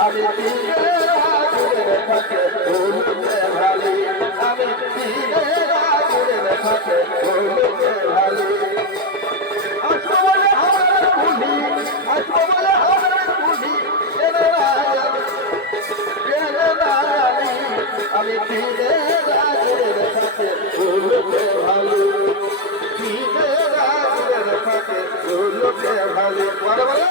আমি দিনের আগুনের ফাঁকে ভুলতে ভালি আমি দিনের আগুনের ফাঁকে ভুলতে ভালি আসবো বলে আমার ভুলি আসবো বলে আমার ভুলি আমি দিনের আগুনের ফাঁকে ভুলতে ভালি দিনের আগুনের ফাঁকে ভুলতে ভালি বলে বলে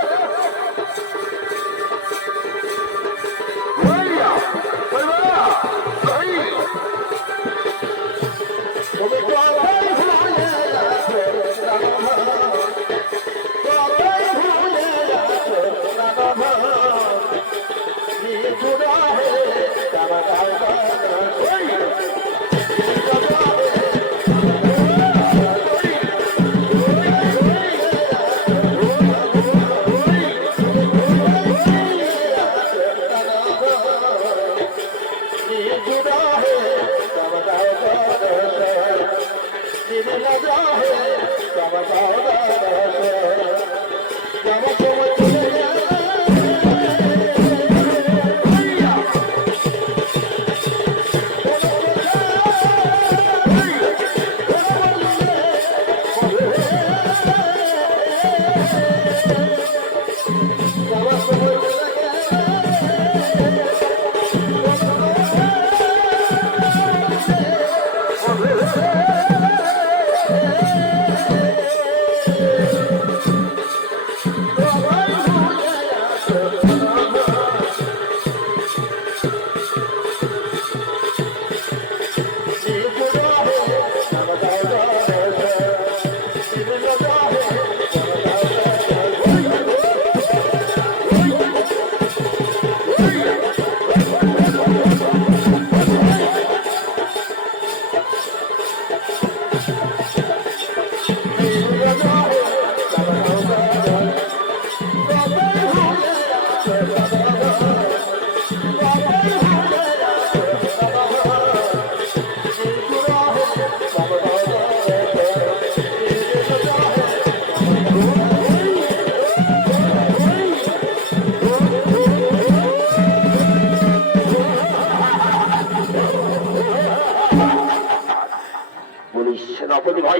সেনাপতি ভাই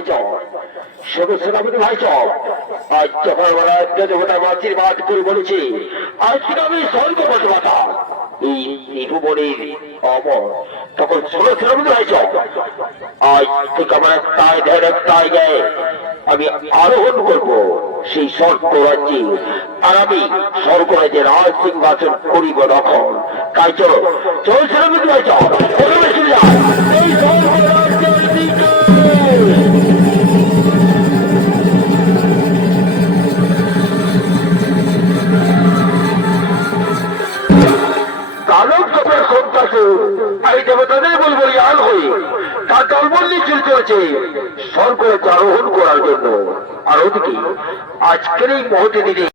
সেনাপতি ভাই আজ যখন আমরা দেবতার আশীর্বাদ করে বলেছি আজকে আমি স্বর্গপতি মাতা এই নিভুবনের অমর তখন সেনাপতি ভাই আজ থেকে আমার একটাই ধ্যান একটাই গায়ে আমি আরোহণ করবো সেই স্বর্গ রাজ্যে আর আমি স্বর্গ রাজ্যের রাজ সিংহাসন করিব দখল তাই চল সেনাপতি ভাই এই আমি দেবতাদের বলবো ইয়াল হয়ে তার দলবল চুল চলেছে স্বর্গ আরোহণ করার জন্য আর ওদিকে আজকের এই মুহূর্তে দিনে